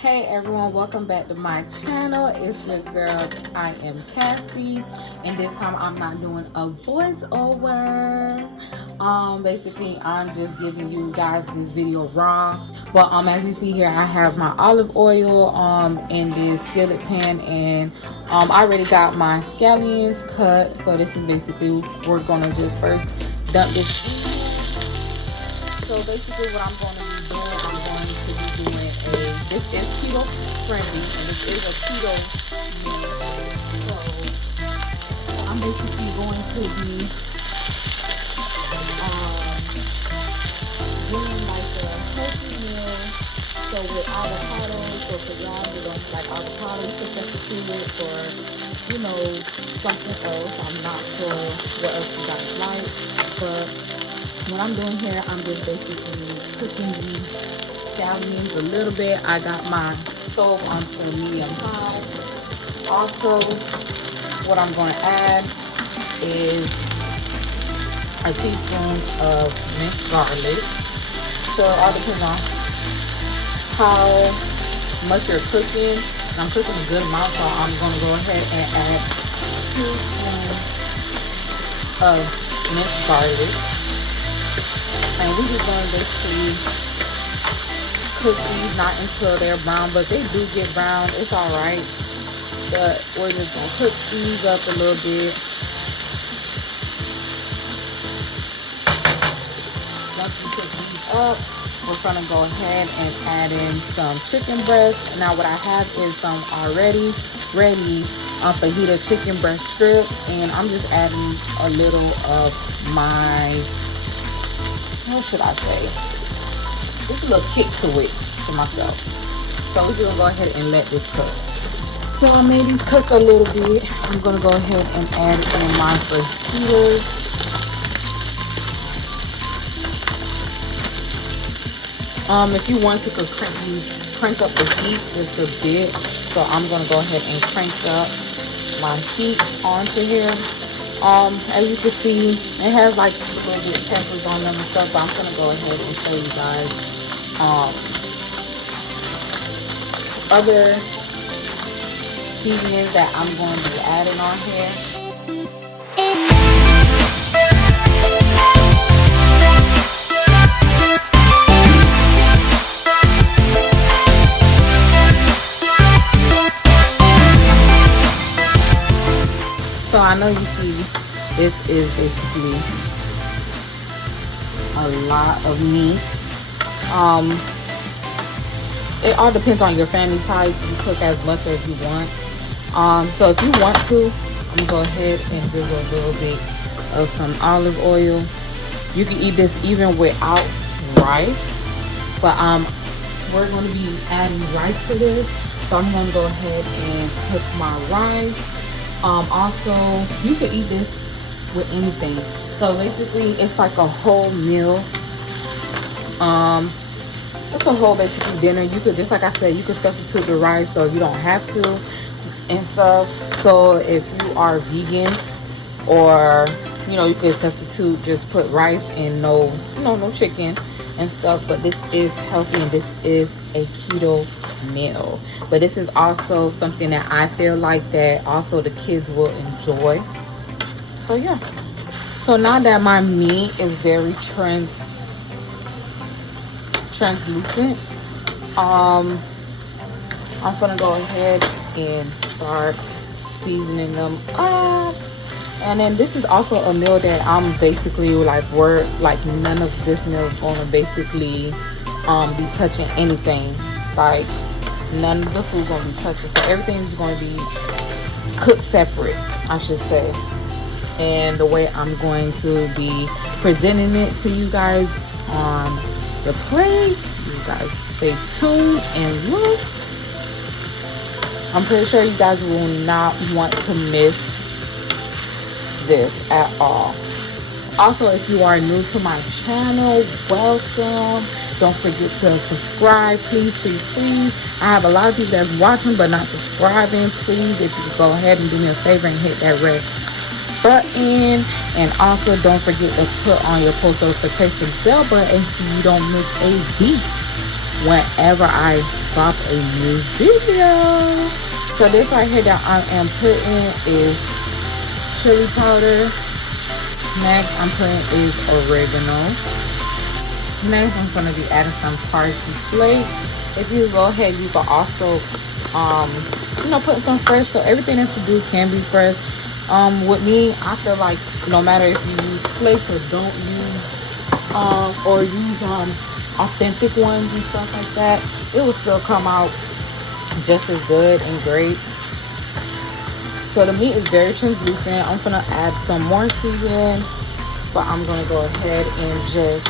Hey everyone, welcome back to my channel. It's your girl, I am Cassie, and this time I'm not doing a voiceover. Basically I'm just giving you guys this video raw. But as you see here, I have my olive oil in this skillet pan, and I already got my scallions cut. So this is basically, we're gonna just first dump this. So basically what I'm going to be doing, I'm going to be doing this is keto friendly, and this is a keto meal. So I'm basically going to be doing like a healthy meal. So with avocados, so for y'all who don't like avocado, you can substitute it for, something else. I'm not sure what else you guys like, but what I'm doing here, I'm just basically cooking these scallions a little bit. I got my stove onto medium high. Also, what I'm going to add is a teaspoon of minced garlic. So it all depends on how much you're cooking. I'm cooking a good amount, so I'm going to go ahead and add 2 spoons of minced garlic. And we're just going to basically cook these, not until they're brown, but they do get brown. It's alright. But we're just going to cook these up a little bit. Once we cook these up, we're going to go ahead and add in some chicken breast. Now what I have is some already ready fajita chicken breast strips, and I'm just adding a little of my, what should I say, just a little kick to it for myself. So we're just gonna go ahead and let this cook. So I made these cook a little bit. I'm gonna go ahead and add in my fajitas. If you want to crank up the heat just a bit. So I'm gonna go ahead and crank up my heat onto here. As you can see, it has like a little bit of peppers on them and stuff, but I'm gonna go ahead and show you guys other seasonings that I'm going to be adding on here. So I know you see this is basically a lot of meat. It all depends on your family type. You cook as much as you want. So if you want to, I'm gonna go ahead and drizzle a little bit of some olive oil. You can eat this even without rice, but we're going to be adding rice to this. So I'm gonna go ahead and cook my rice. Also, you can eat this with anything. So basically, it's like a whole meal. It's a whole basically dinner. You could, just like I said, you could substitute the rice, so you don't have to and stuff. So if you are vegan, or you could substitute, just put rice and no chicken and stuff. But this is healthy, and this is a keto meal. But this is also something that I feel like that also the kids will enjoy. So yeah. So now that my meat is very translucent, I'm gonna go ahead and start seasoning them up. And then this is also a meal that I'm basically none of this meal is gonna basically be touching anything. Like none of the food gonna be touching. So everything is going to be cooked separate, I should say. And the way I'm going to be presenting it to you guys on the plate, you guys stay tuned and look. I'm pretty sure you guys will not want to miss this at all. Also, if you are new to my channel, welcome. Don't forget to subscribe, please. I have a lot of people that's watching but not subscribing. Please, if you could go ahead and do me a favor and hit that red button. And also, don't forget to put on your post notification bell button so you don't miss a beat whenever I drop a new video. So this right here that I am putting is chili powder. Next I'm putting is oregano. Next I'm going to be adding some parsley flakes. If you go ahead, you can also put some fresh, so everything that you do can be fresh. With me, I feel like no matter if you use flakes or don't use authentic ones and stuff like that, it will still come out just as good and great. So the meat is very translucent. I'm gonna add some more seasoning, but I'm gonna go ahead and just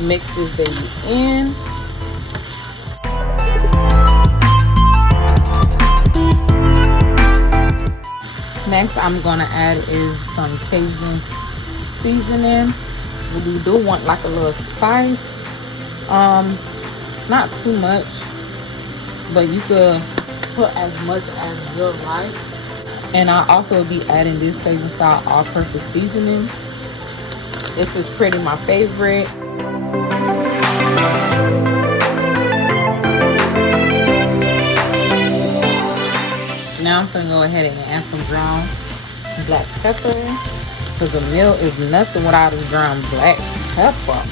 mix this baby in. Next I'm gonna add is some Cajun seasoning. We do want like a little spice, not too much, but you could put as much as you like. And I also will be adding this Cajun style all-purpose seasoning. This is pretty my favorite. Now I'm gonna go ahead and add some ground black pepper, because a meal is nothing without a ground black pepper.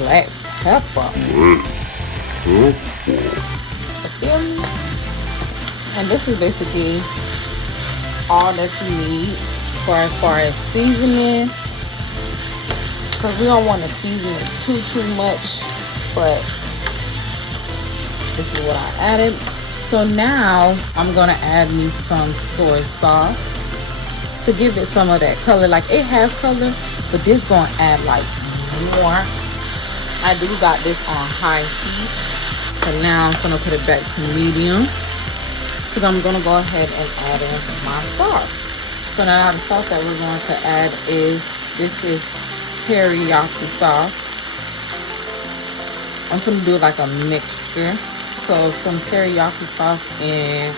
You feel me? And this is basically all that you need for as far as seasoning, because we don't want to season it too much. But this is what I added. So now I'm gonna add me some soy sauce to give it some of that color. Like, it has color, but this gonna add like more. I do got this on high heat, so now I'm gonna put it back to medium, because I'm gonna go ahead and add in my sauce. So now the sauce that we're going to add is, this is teriyaki sauce. I'm gonna do like a mixture. So some teriyaki sauce and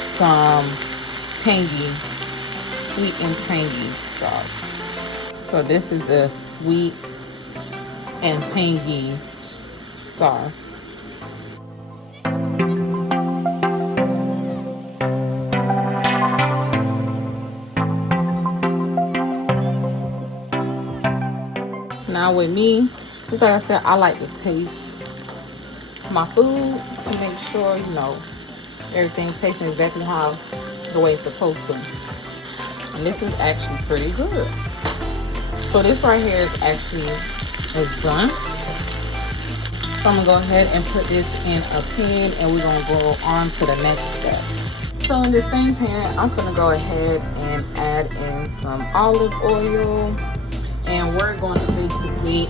some tangy, sweet and tangy sauce. So this is the sweet and tangy sauce. Now with me, just like I said, I like to taste my food to make sure, everything tastes exactly how the way it's supposed to. And this is actually pretty good. So this right here is done. So I'm gonna go ahead and put this in a pan, and we're gonna go on to the next step. So in the same pan, I'm gonna go ahead and add in some olive oil, and we're gonna basically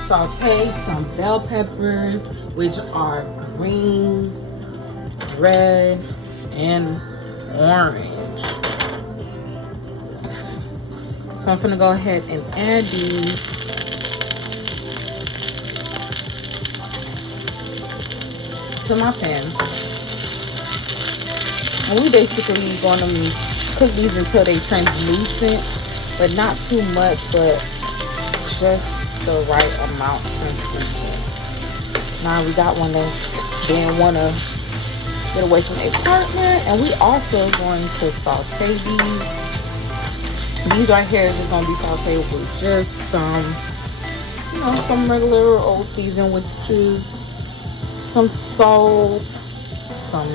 saute some bell peppers, which are green, red, and orange. So I'm gonna go ahead and add these to my pan. And we basically gonna cook these until they translucent, but not too much, but just the right amount translucent. Now we got one that's didn't want to get away from their partner, and we also going to saute these. These right here is just gonna be sauteed with just some regular old season, which is some salt, some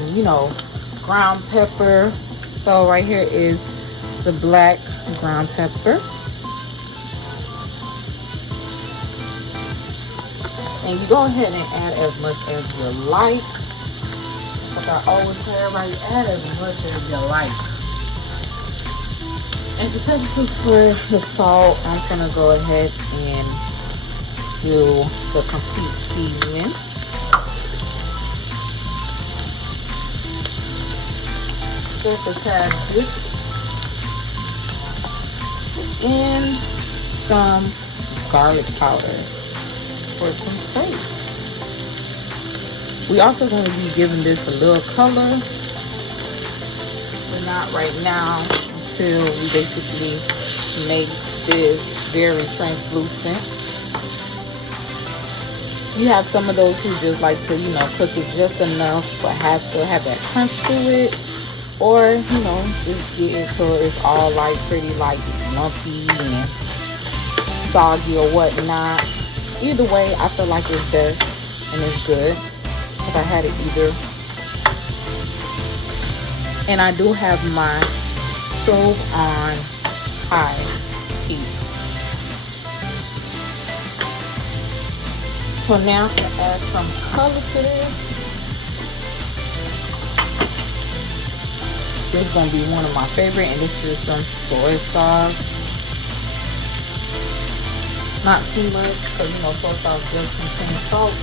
ground pepper. So right here is the black ground pepper. And you go ahead and add as much as you like. Like I always tell everybody, add as much as you like. And to substitute for the salt, I'm gonna go ahead and do the complete seasoning. Just a tad of this. And some garlic powder for some taste. We also going to be giving this a little color, but not right now, until we basically make this very translucent. You have some of those who just like to, cook it just enough, but still have that crunch to it. Or, just get it till it's all like pretty like lumpy and soggy or whatnot. Either way, I feel like it's best and it's good because I had it either. And I do have my stove on high heat. So now to add some color to this. This is going to be one of my favorite, and this is some soy sauce. Not too much, because soy sauce does contain salt.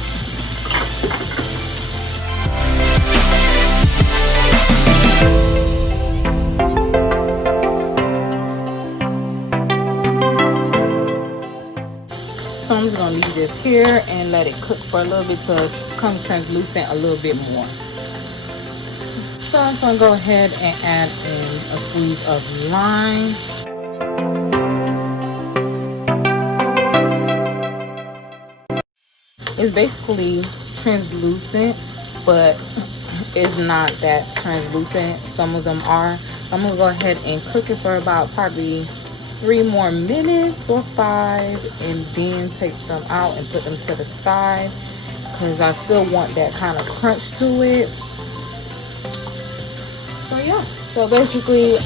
So I'm just going to leave this here and let it cook for a little bit till it becomes translucent a little bit more. So I'm going to go ahead and add in a squeeze of lime. It's basically translucent, but it's not that translucent. Some of them are. I'm going to go ahead and cook it for about probably 3 more minutes or 5, and then take them out and put them to the side because I still want that kind of crunch to it. So yeah, so basically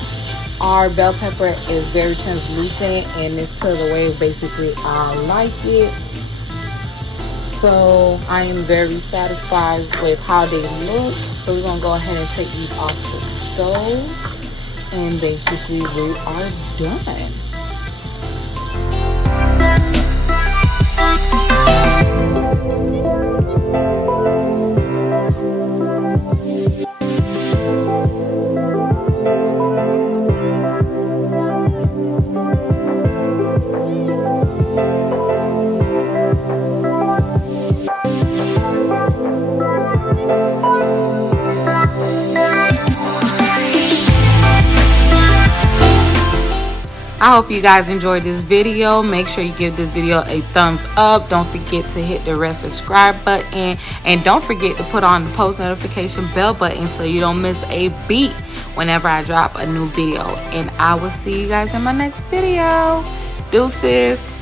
our bell pepper is very translucent, and it's to the way basically I like it. So I am very satisfied with how they look. So we're gonna go ahead and take these off the stove, and basically we are done. I hope you guys enjoyed this video. Make sure you give this video a thumbs up. Don't forget to hit the red subscribe button, and don't forget to put on the post notification bell button so you don't miss a beat whenever I drop a new video. And I will see you guys in my next video. Deuces.